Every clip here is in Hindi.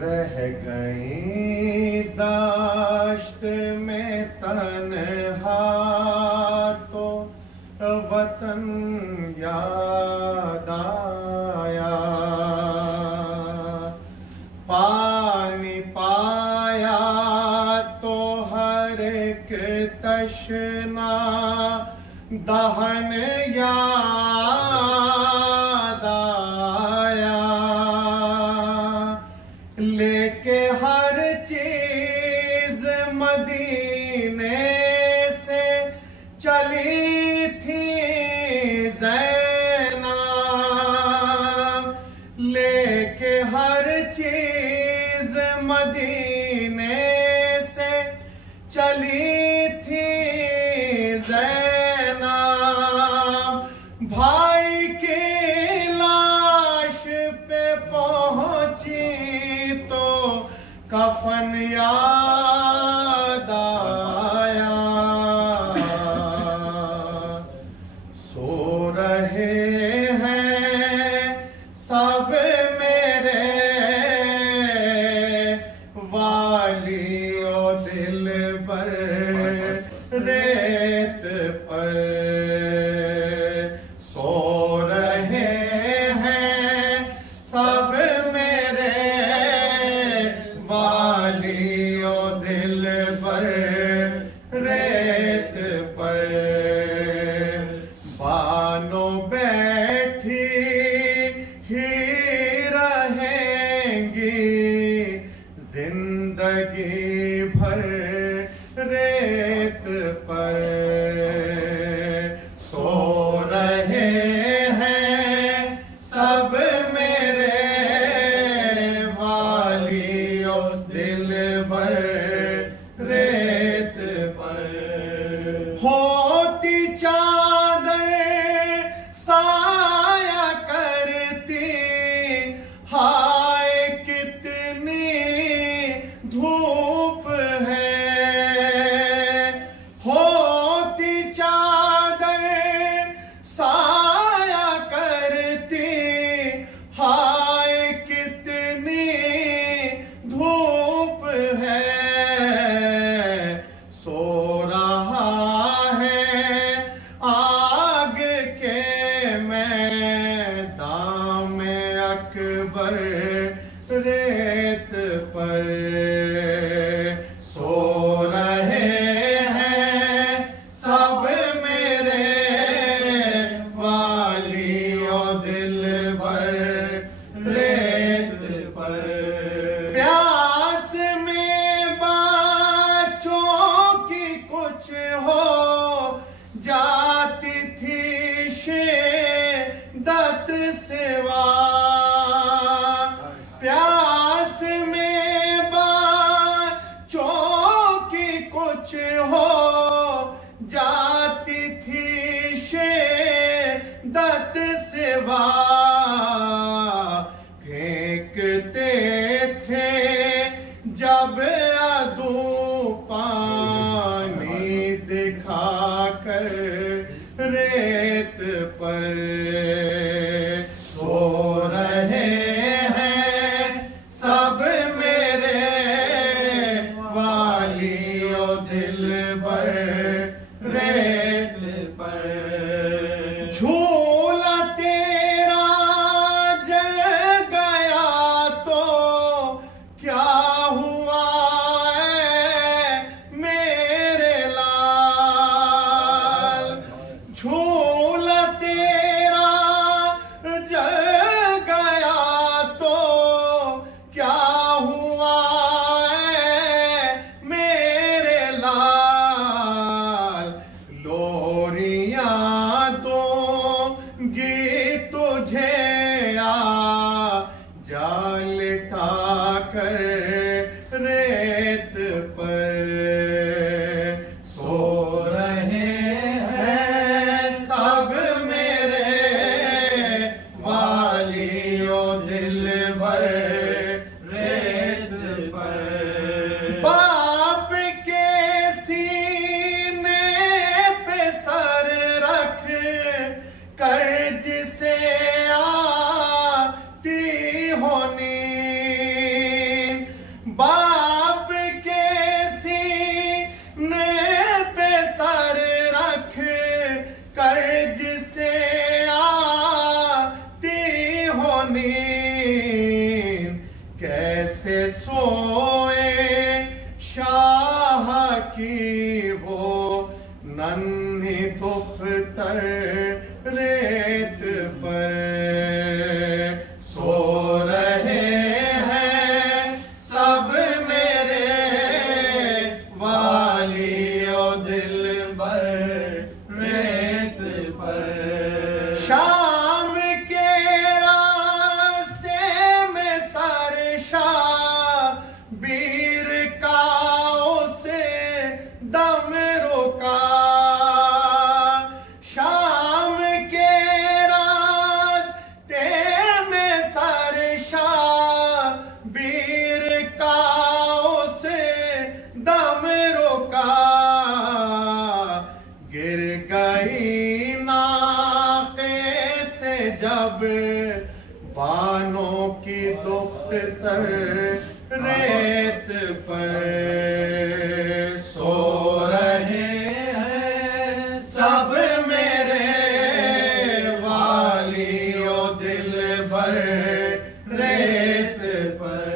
रह गई दाश्त में तन्हा तो वतन याद आया। पानी पाया तो हर एक तशना दहन याद आया। लेके हर चीज मदीने से चली थी ज़ैनब, लेके हर चीज मदीने से चली थी ज़ैनब। भाई की लाश पे पहुंची तो कफन याद आया। सो रहे हैं सब मेरे वालियो दिल पर रेत पर। सो रहे हैं सब मेरे वालियो दिल पर रेत पर। बानो बैठी ही रहेंगी जिंदगी भर रेत पर। सो रहे हैं सब मेरे वालियो दिल भर रेत पर। होती चादर साया करती, हाय कितनी धूप है। होती चादर साया करती, हाय कितनी धूप है। सो रहा है आग के मैदान में अकबर रेत पर। सो रहे हैं सब मेरे वालियो दिल भर रेत पर। प्यास में बच्चों की कुछ हो जाती थी शिद्दत सिवा। प्यास में बच्चों की कुछ हो जाती थी शिद्दत सिवा। फेंकते थे जब अदू पानी दिखाकर रेत पर। सो रहे हैं सब मेरे वालियो दिल भर रेत पर। झूला तेरा जल गया तो क्या हुआ मेरे लाल। झूला तेरा जल गया तो क्या हुआ मेरे लाल। लोरियां दूंगी तुझे आ जा लिटा कर रेत पर। सो रहे हैं सब मेरे वालियो दिल भर रेत पर। बाप के सीने पे सर रख कर्ज से आती होनी। हो नींद, कैसे सोए शाह की वो नन्ही दुख्तर रेत पर। सो रहे हैं सब मेरे वालियो दिलबर रेत पर। शाम के रास्ते में सरशा बीर का उसे दम रोका। शाम के रास्ते में सरशा बीर का उसे दम रोका। गिर गई नाके से जब बानों की दुख्तर रेत पर। सो रहे हैं सब मेरे वालियो दिलबर रेत पर।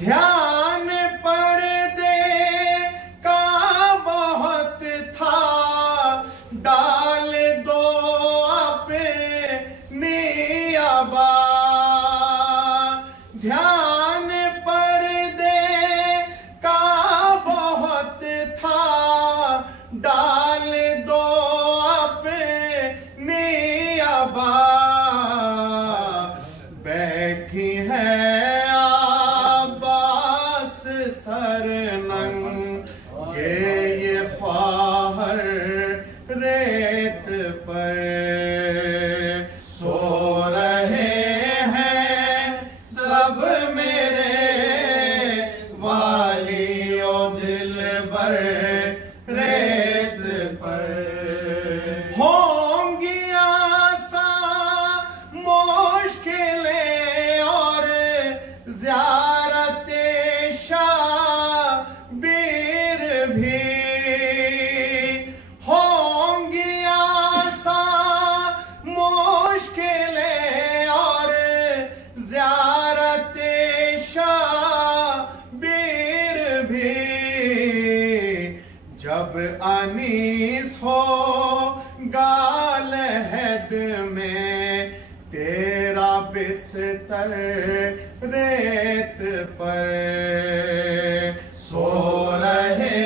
ध्यान पर्दे का बहुत था, डाल दो अपनी अबा। ध्यान पर्दे का बहुत था, डाल दो अपनी अबा। बैठी है आबास सरनंगे ये ख्वाहर रेत पर। सो रहे हैं सब मेरे वालियो दिलबर रेत पर। होंगी आसान मुश्किलें और ज़ियारत शाबीर भी। होंगी आसान मुश्किलें और ज़ियारत शाबीर भी। जब अनीस हो गाल हैद में तेरा बिस्तर रेत पर। सो रहे